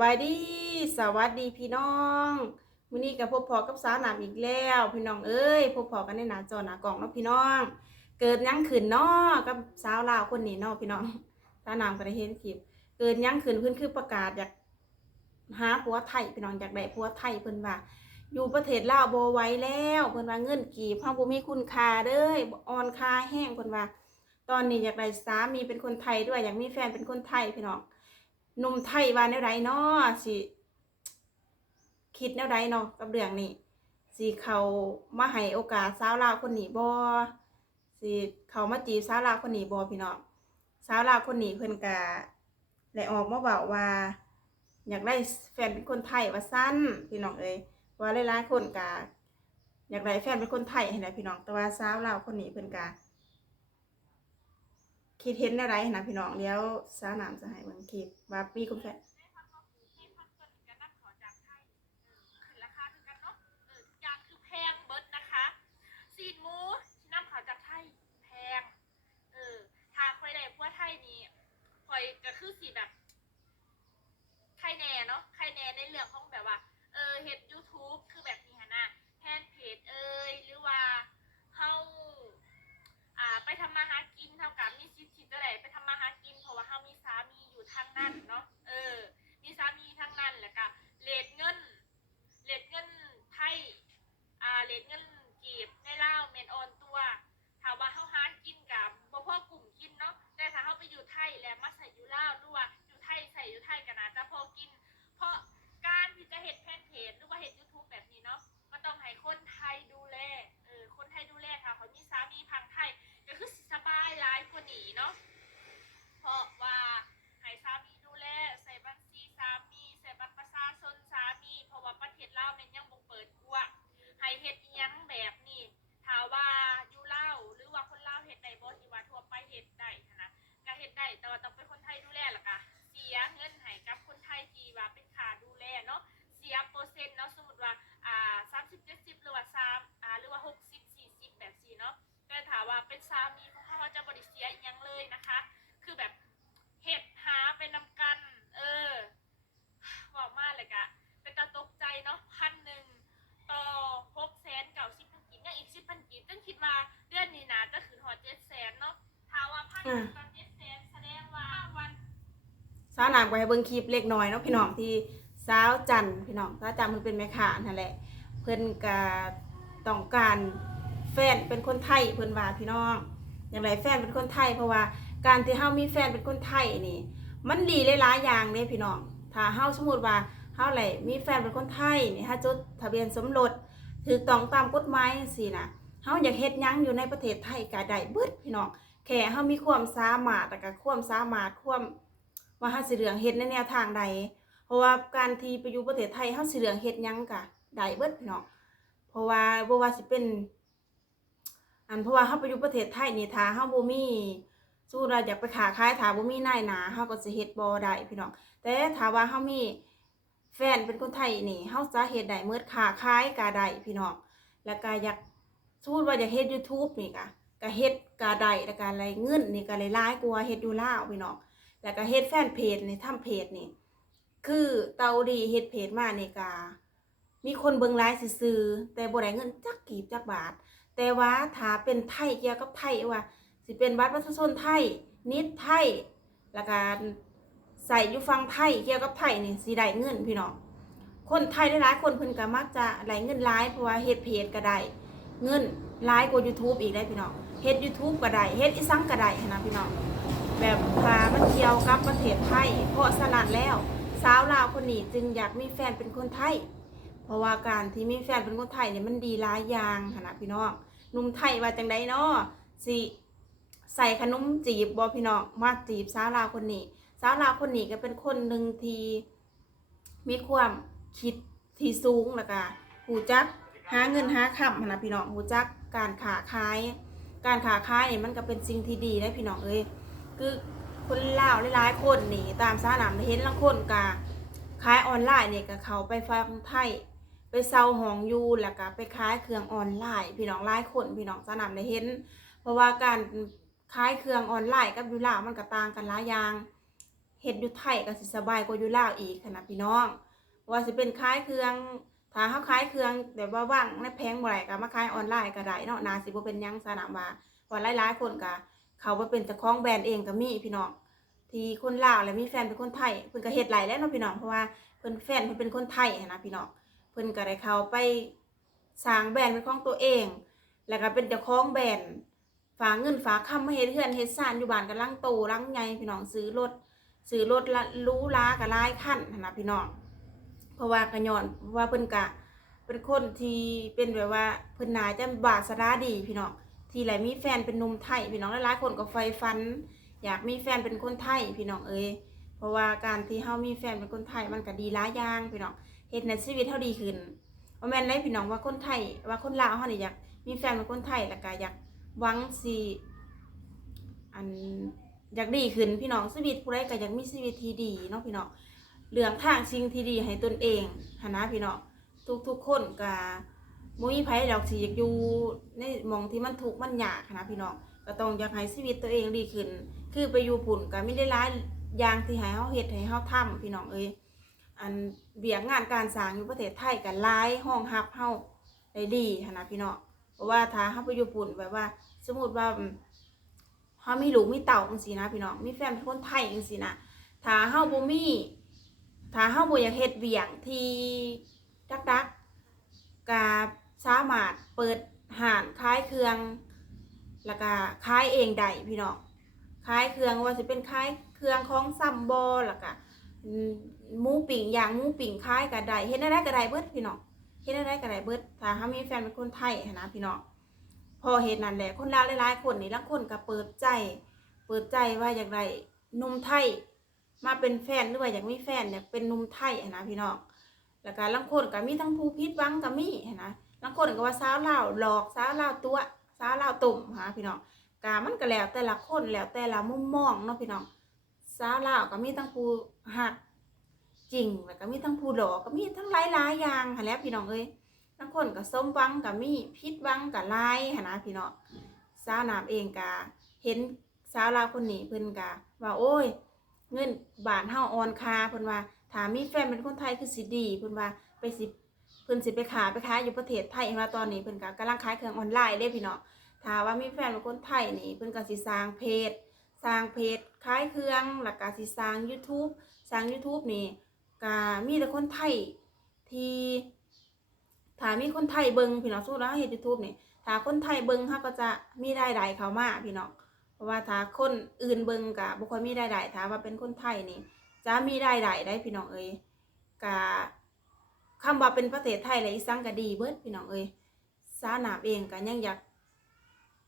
บายดีสวัสดีพี่น้องมื้อนี้กับพบพอกับสาวหนามอีกแล้ว พี่น้องเอ้ยพบพอกันในหน้าจอหนากล่องเนาะพี่น้อง เกิดยังขึ้นนาะกับสาวลาวคนนี้นาะพี่น้องสาวหนามก็ได้เห็นคลิปเกิดยังขึ้นเพิ่อนคือประกาศอยากหาผัวไทยพี่น้องอยากได้ผัวไทยเพิ่นว่า อยู่ประเทศลาวบ่ไหวแล้วเพิ่นว่าเงินกีบเฮาบ่มีคุณค่าเด้ยอ่อนค่าแห้งเพิ่นว่า ตอนนี้อยากได้สามีเป็นคนไทยด้วยอยากมีแฟนเป็นคนไทยพี่น้อง นุ่มไทยว่าแนวใดเนาะสิคิดแนวใดเนาะกับเรื่องนี้สิเขามาให้โอกาสสาวลาวคนนี้บ่สิเขามาจีบสาวลาวคนนี้บ่พี่น้องสาวลาวคนนี้เพิ่นก็ได้ออกมาบอกว่า อยากได้แฟนเป็นคนไทยว่าสั้นพี่น้องเอ้ยว่าหลายๆคนก็อยากได้แฟนเป็นคนไทยให้ได้พี่น้องแต่ว่าสาวลาวคนนี้เพิ่นก็ คิดเห็นอะไรนะพี่น้องเดี๋ยวสาวนามจะให้เบิ่งคลิปว่ามีคนแฟน เป็นสามีของเขาเขาจะบ่ได้เสียอิหยังเลยนะคะ คือแบบเห็ดหาเป็นนำกัน เออบอกมากเลยกะเป็นตาตกใจเนาะพันหนึ่งต่อหกแสนเก่าสิบพันกีบยังอีกสิบพันกีบจึงคิดว่าเดือนนี้นะจะขึ้นหอเจ็ดแสนเนาะถ้าว่าพันหนึ่งต่อเจ็ดแสนแสดงว่าวันสาวหนามก็ให้เบิ่งคลิปเล็กน้อยเนาะพี่น้องที่สาวจันทร์พี่น้องสาวจันทร์มันเป็นแม่ค้านั่นแหละ เพิ่นก็ต้องการ แฟนเป็นคนไทยเพิ่นว่าพี่น้อง อย่างไรแฟนเป็นคนไทยเพราะว่าการที่เฮามีแฟนเป็นคนไทยนี่ มันดีหลายๆอย่างเด้พี่น้อง ถ้าเฮาสมมติว่าเฮาไหลมีแฟนเป็นคนไทยนี่ถ้าจดทะเบียนสมรสถูกต้องตามกฎหมายจังซี่นะเฮาอยากเฮ็ดยังอยู่ในประเทศไทยก็ได้เบิดพี่น้องแค่เฮามีความสามารถแล้วก็ความสามารถความว่าเฮาสิเหลือกเฮ็ดในแนวทางใด เพราะว่าการที่ไปอยู่ประเทศไทยเฮาสิเหลือกเฮ็ดยังก็ได้เบิดพี่น้อง เพราะว่าบ่ว่าสิเป็น อันเพราะว่าเฮาไปอยู่ประเทศไทยนี่ถาเฮาบ่มีสู้เราอยากไปค้าขายถาบ่มีนายหนาเฮาก็สิเฮ็ดบ่ได้พี่น้องแต่ถาว่าเฮามีแฟนเป็นคนไทยนี่เฮาสาเฮ็ดได้เมื่อค้าขายก็ได้พี่น้องแล้วก็อยากสู้ว่าอยากเฮ็ด YouTube นี่ก็ก็เฮ็ดก็ได้แล้วก็อะไรเงินนี่ก็หลายๆกว่าเฮ็ดอยู่ลาวพี่น้องแล้วก็เฮ็ดแฟนเพจนี่ทำเพจนี่คือเตาดีเฮ็ดเพจมานี่ก็มีคนเบิ่งหลายซื่อแต่บ่ได้เงินจักกีบจักบาท แต่ว่าถ้าเป็นไทยเกี่ยวกับไทยว่าสิเป็นบัตรประชาชนไทย นิดไทยแล้วก็ใส่อยู่ฟังไทยเกี่ยวกับไทยนี่สิได้เงินพี่น้องคนไทยได้หลายคนเพิ่นก็มักจะได้เงินหลายเพราะว่าเฮ็ดเพจก็ได้เงินหลายกว่า YouTube อีกได้พี่น้องเฮ็ด YouTube ก็ได้เฮ็ดอีสังก็ได้นนะพี่น้องแบบพามันเกี่ยวกับประเทศไทยเพราะสลัดแล้วสาวลาวคนนี้จึงอยากมีแฟนเป็นคนไทย เพราะว่าการที่มีแฟนเป็นคนไทยเนี่ยมันดีหลายอย่างขนาดพี่น้องหนุ่มไทยว่าจังไดเนาะสิใส่ขนมจีบบอพี่น้องมาจีบสาวลาวคนนี้สาวลาวคนนี้ก็เป็นคนหนึ่งที่มีความคิดที่สูงแล้วก็หูจักหาเงินหาคำหั้นนะพี่น้องหูจักการขาขาย การขาขายเนี่ยมันก็เป็นสิ่งที่ดีได้พี่น้องเอ้ยคือคนลาวหลายๆคนนี่ตามสนามเห็นลางคนกะขายออนไลน์เนี่ยก็เขาไปฟังไทย ไปเซาหองอยูแล้วก็ไปขายเครื่องออนไลน์ พี่น้องหลายคนพี่น้องสนามได้เห็น เพราะว่าการขายเครื่องออนไลน์กับอยูลาวมันก็ต่างกันหลายอย่างเฮ็ดอยู่ไทยก็สิสบายกว่าอยู่ลาวอีกขนาดพี่น้อง ว่าสิเป็นขายเครื่องถ้าเฮาขายเครื่องแต่ว่าว่างในแพงบ่ได้ก็มาขายออนไลน์ก็ได้เนาะนาสิบ่เป็นยังสนามว่าเพราะหลายๆคนก็เขาบ่เป็นเจ้าของแบรนด์เองก็มีพี่น้องที่คนลาวและมีแฟนเป็นคนไทยเพิ่นก็เฮ็ดหลายแล้วเนาะพี่น้องเพราะว่าเพิ่นแฟนเพิ่นเป็นคนไทยนะพี่น้อง เพิ่นก็ได้เข้าไปสร้างแบรนด์เป็นของตัวเอง แล้วก็เป็นเจ้าของแบรนด์ฝากเงินฝากคำมาเฮ็ดเฮือนเฮ็ดซ่านอยู่บ้านกํลังโตลังใหญ่พี่น้องซื้อรถซื้อรถละรูหราก็หลายคันหั้นนะพี่น้องเพราะว่ากระยอนว่าเพิ่นกะเป็นคนที่เป็นแบบว่าเพิ่นนาจะบาสราดีพี่น้องที่ไหลมีแฟนเป็นนุ่มไทยพี่น้องหลายๆคนก็ใฝ่ฝัน อยากมีแฟนเป็นคนไทยพี่น้องเอ้ยเพราะว่าการที่เฮามีแฟนเป็นคนไทยมันก็ดีหลายอย่างพี่น้อง เฮ็ดในชีวิตเฮาดีขึ้นบ่แม่นเลยพี่น้องว่าคนไทยว่าคนลาวเฮานี่อยากมีแฟนเป็นคนไทยแล้วก็อยากหวังสิอันอยากดีขึ้นพี่น้องชีวิตผู้ใดก็อยากมีชีวิตที่ดีเนาะพี่น้องเรื่องทางสิ่งที่ดีให้ตนเองหนนะพี่น้องทุกๆคนกะมุ้ยไผดอกสีอยากอยู่ในหมองที่มันทุกข์มันยากนะพี่น้องก็ต้องอยากให้ชีวิตตัวเองดีขึ้น คือไปอยู่ปุ่นก็ไม่ได้ร้ายอย่างที่ให้เฮาเฮ็ดให้เฮาทำพี่น้องเอ้ย อันเบียกงานการสร้างอยู่ประเทศไทยกันหลายห้องฮับเฮาได้ดีหั้นนะพี่น้องเพราะว่าถ้าเฮาไปอยู่ปุ่นแบบว่า สมมุติว่าอืมเฮามีลูกมีเต่าจังซี่นะพี่น้องมีแฟนเป็นคนไทยจังซี่นะถ้าเฮาบ่มีถ้าเฮาบ่อยากเฮ็ดเวียงที่ดักดักๆก็สามารถเปิดห้านขายเครื่องแล้วก็ขายเองได้พี่น้องขายเครื่องว่าสิเป็นขายเครื่องของซัมบอแล้วก็ ปิ่งอย่างมูปิ่งขายก็ไดเฮ็ดได้ก็ไดเบิดพี่น้องเฮ็ดได้ก็ไดเบิดถ้าเฮามีแฟนเป็นคนไทยนะพี่น้องพอเฮ็ดนั่นแหละคนลาวหลายๆคนนี่ลางคนก็เปิดใจ เปิดใจว่าอย่ากได้หนุ่มไทย มาเป็นแฟนหรือว่าอยากมีแฟนอยากเป็นนุ่มไทยนะพี่น้องแล้วก็ลางคนก็มีทั้งผู้พิษวังก็มีนะลางคนก็ว่าสาวลาวหลอกสาวลาวตัวสาวลาวตุ่มหาพี่น้องกามันก็แล้วแต่ละคนแล้วแต่ละมุมมองเนาะพี่น้องสาวลาวก็มีทั้งผู้หัก จริงแล้วก็มีทั้งผู้หลอกก็มีทั้งหลายหลายๆอย่างหันแล้วพี่น้องเอ้ยลางคนก็สมหวังก็มีพิษวังก็หลายหั้นนะพี่น้องสาวน้ำเองก็เห็นสาวลาวคนนี้เพิ่นก็ว่าโอ้ย เงินบาทเฮาออนคาเพิ่นว่าถามมีแฟนเป็นคนไทยคือสิดีเพิ่นว่าไปสิเพิ่นสิไปขายไปขายอยู่ประเทศไทยมาตอนนี้เพิ่นก็กำลังขายเครื่องออนไลน์เด้พี่น้องถ้าว่ามีแฟนเป็นคนไทยนี่เพิ่นก็สิสร้างเพจ สร้างเพจขายเครื่องแล้วก็สิสร้าง YouTube สร้าง YouTube นี่ ก็มีแต่คนไทยที่ถ้ามีคนไทยเบิ่งพี่น้องสมมุติว่าเราเฮ็ด YouTube นี่ถ้าคนไทยเบิ่งเฮาก็จะมีรายได้เขามาพี่น้องเพราะว่าถ้าคนอื่นเบิ่งกะบ่ค่อยมีรายได้ถ้าว่าเป็นคนไทยนี่จะมีรายได้ได้พี่น้องเอ้ยกะคำว่าเป็นประเทศไทยและอีสังก็ดีเบิดพี่น้องเอ้ยสาหนามเองก็ยังอยาก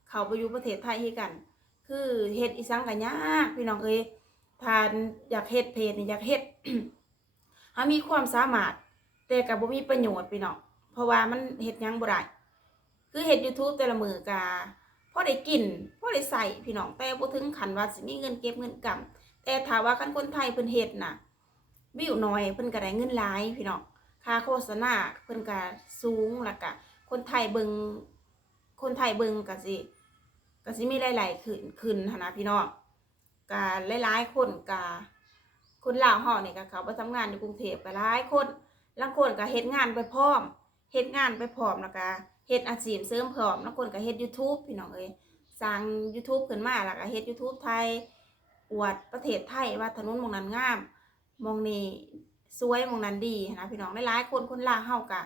เข้าไปอยู่ประเทศไทยคือกัน คือเฮ็ดอีสังก็ยากพี่น้องเอ้ยถ้าอยากเฮ็ดเพจนี่อยากเฮ็ด หามีความสามารถ แต่ก็บ่มีประโยชน์พี่น้องเพราะว่ามันเฮ็ดยังบ่ได้คือเฮ็ด YouTube แต่ละมือกะพอได้กินพอได้ใส่พี่น้องแต่บ่ถึงขันว่าสิมีเงินเก็บเงินกำแต่ถ้าว่าคันคนไทยเพิ่นเฮ็ดน่ะวิวน้อยเพิ่นก็ได้เงินหลายพี่น้องค่าโฆษณาเพิ่นก็สูงแล้วก็คนไทยเบิงคนไทยเบิงก็สิก็สิมีหลายๆขึ้นขึ้นหันนะพี่น้องก็หลายๆคนก็ คนลาวเฮานี่ก็เขาไปทำงานอยู่กรุงเทพก็หลายคนลางคนก็เฮ็ดงานไปพร้อมเฮ็ดงานไปพร้อมแล้วก็เฮ็ดอาชีพเสริมพร้อมบางคนก็เฮ็ด YouTube พี่น้องเอ้ยสร้าง YouTube ขึ้นมาแล้วก็เฮ็ด YouTube ไทยอวดประเทศไทยว่าถนนมองนั้นงามมองนี้สวยมองนั้นดีนะพี่น้องหลายๆคนคนลาวเฮาก็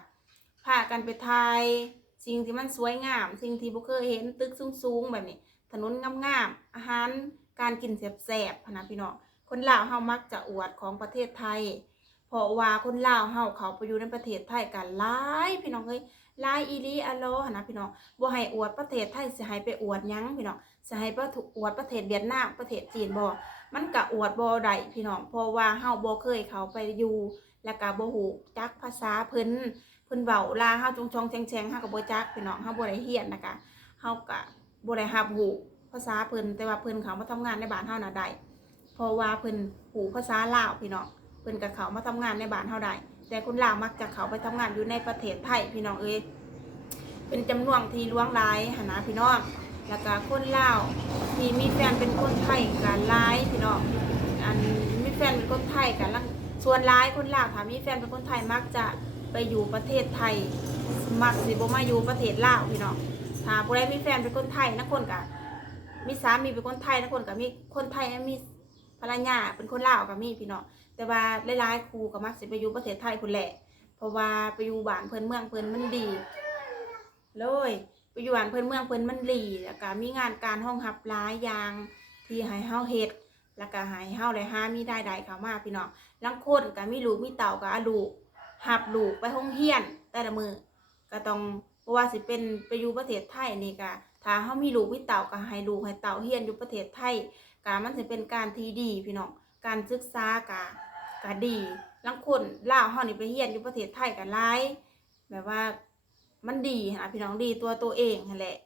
พากันไปถ่ายสิ่งที่มันสวยงาม สิ่งที่บ่เคยเห็นตึกสูงๆแบบนี้ถนนงามๆอาหารการกินแซ่บๆนะพี่น้อง คนลาวเฮามักจะอวดของประเทศไทย เพราะว่าคนลาวเฮาเขาไปอยู่ในประเทศไทยกันหลายพี่น้องเอ้ยลายอีลีอโลหนะพี่น้องบ่ให้อวดประเทศไทยสิให้ไปอวดยังพี่น้องสิให้ไปอวดประเทศเวียดนามประเทศจีนบ่มันก็อวดบ่ได้พี่น้องเพราะว่าเฮาบ่เคยเขาไปอยู่ แล้วก็บ่ฮู้จักภาษาเพิ่นเพิ่นเว้าลาเฮาจงชองแฉงๆเฮาก็บ่จักพี่น้องเฮาบ่ได้เรียนนะคะเฮาก็บ่ได้รับรู้ภาษาเพิ่นแต่ว่าเพิ่นเขามาทำงานในบ้านเฮาน่ะได้ ราะว่าเพิ่นฮู้ภาษาลาวพี่น้องเพิ่นก็เขามาทำงานในบ้านเฮาได้แต่คนลาวมักจะเขาไปทำงานอยู่ในประเทศไทยพี่น้องเอ้ยเป็นจำนวนที่ล้วงหลายหนนะพี่น้องแล้วก็คนลาวที่มีแฟนเป็นคนไทยกันหลายพี่น้องอันมีแฟนเป็นคนไทยกันลังส่วนร้ายคนลาวถ้ามีแฟนเป็นคนไทยมักจะไปอยู่ประเทศไทย มักสิบมาอยู่ประเทศลาวพี่น้องถ้าผู้ใดมีแฟนเป็นคนไทยนักคนก็มีสามีเป็นคนไทยนักคนก็มีคนไทยมี ภรรยาเป็นคนลาวก็มีพี่น้องแต่ว่าหลายๆครูก็มักสิไปอยู่ประเทศไทยพุ่นแหละ เพราะว่าไปอยู่บ้านเพิ่อนเมืองเพิ่อนมันดีเลยไปอยู่บ้านเพิ่อนเมืองเพิ่อนมันดีแล้วก็มีงานการห้องหับหลายยางที่ให้เฮาเฮ็ดแล้วก็ให้เฮาได้หามีได้ได้เขามาพี่น้องลางคนก็มีลูกมีเต่าก็อลูกหับลูกไปห้องเฮียน แต่ละมือก็ต้องเพราะว่าสิเป็นไปอยู่ประเทศไทยนี่ก็ถ้าเฮามีลูกมีเต่าก็ให้ลูกให้เต่าเฮียนอยู่ประเทศไทย ก็มันสิเป็นการที่ดีพี่น้องการศึกษาก็ก็ดีลางคนล่าวเฮานี่ไปเฮียนอยู่ประเทศไทยก็หลายแบบว่ามันดีนะพี่น้องดีตัวตัวเองนั่นแหละ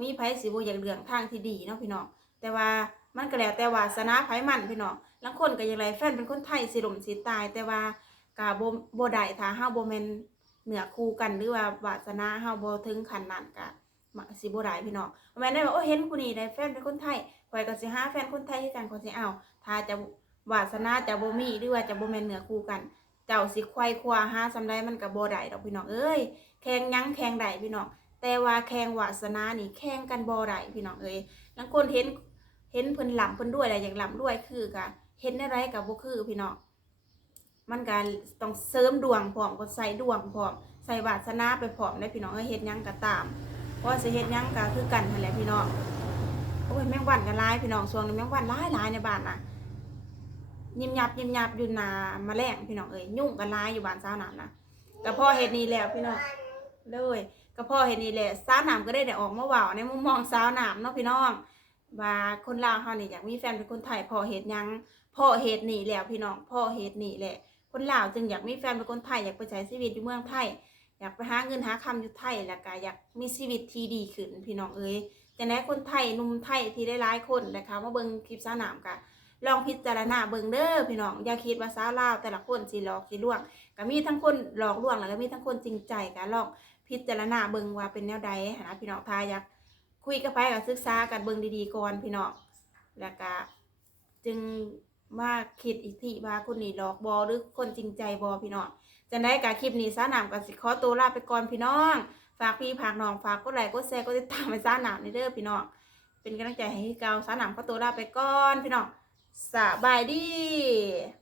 มีไผสิบ่อยากเลือกทางที่ดีเนาะพี่น้องแต่ว่ามันก็แล้วแต่วาสนาไผมันพี่น้องลางคนก็อยากไรแฟนเป็นคนไทยสิลมสิตาย แต่ว่าก็บ่บ่ได้ถ้าเฮาโบ่แม่นเหนือคู่กันหรือว่าวาสนาเฮาบ่ถึงขนาดนั้นก็ มักสิบ่ได้พี่น้องแม่ได้ว่าโอ้เห็นผู้นี้ได้แฟนเป็นคนไทยข่อยก็สิหาแฟนคนไทยคือกันข่อยสิเอาถ้าจะวาสนาจะบ่มีหรือว่าจะบ่แม่นเหนือคู่กัน เจ้าสิควายคว้าหาสำไดมันก็บ่ได้ดอกพี่น้องเอ้ยแข่งยังแข่งได้พี่น้องแต่ว่าแข่งวาสนานี่แข่งกันบ่ได้พี่น้องเอ้ยบางคนเห็นเห็นเพิ่นหลํเพิ่นด้วยอะไรอย่างหลํด้วยคือกะเห็นอะไรกับบ่คือพี่น้องมันก็ต้องเสริมดวงพร้อมก็ใส่ดวงพร้อมใส่วาสนาไปพร้อมได้พี่น้องเอ้ยเฮ็ดหยังก็ตาม เพราะว่าสิเฮ็ดหยังก็คือกันนั่นแหละพี่น้องโอ้ยแมงวันก็หลายพี่น้องช่วงนี้แมงวันหลายหลายในบ้านน่ะยิมยับยิมยับอยู่นามาแรงพี่น้องเอ้ยยุ่งกันหลายอยู่บ้านสาวหนามนะก็พอเฮ็ดนี่แล้วพี่น้องเลยก็พอเฮ็ดนี่แหละสาวหนามก็ได้แต่ออกมาเว่าในมุมมองสาวหนามเนาะพี่น้องว่าคนลาวเฮานี่อยากมีแฟนเป็นคนไทยพอเฮ็ดหยังพอเฮ็ดนี่แล้วพี่น้องพอเฮ็ดนี่แหละคนลาวจึงอยากมีแฟนเป็นคนไทยอยากไปใช้ชีวิตอยู่เมืองไทย อยากไปหาเงินหาคำอยู่ไทยแล้วก็อยากมีชีวิตที่ดีขึ้นพี่น้องเอ้ยจะแนะคนไทยนุ่มไทยที่ได้หลายคนนะคะมาเบิ่งคลิปสาหนามกะลองพิจารณาเบิ่งเด้อพี่น้องอย่าคิดว่าสาลาวแต่ละคนสิหลอกสิลวงก็มีทั้งคนหลอกลวงแล้วก็มีทั้งคนจริงใจก็ลองพิจารณาเบิ่งว่าเป็นแนวใดนะพี่น้องทายอยากคุยกับไปก็ศึกษากันเบิ่งดีๆก่อนพี่น้องแล้วก็จึงมาคิดอีกทีว่าคนนี้หลอกบอหรือคนจริงใจบอพี่น้อง จะได้กับคลิปนี้ซ่าหนามกับสิขอตัวลาไปก่อนพี่น้อง ฝากพี่ฝากน้องฝากกดไลค์กดแชร์กดติดตามไปซ่าหนามในเด้อพี่น้อง เป็นกำลังใจให้เกาซ่าหนามขอตัวลาไปก่อนพี่น้องสบายดี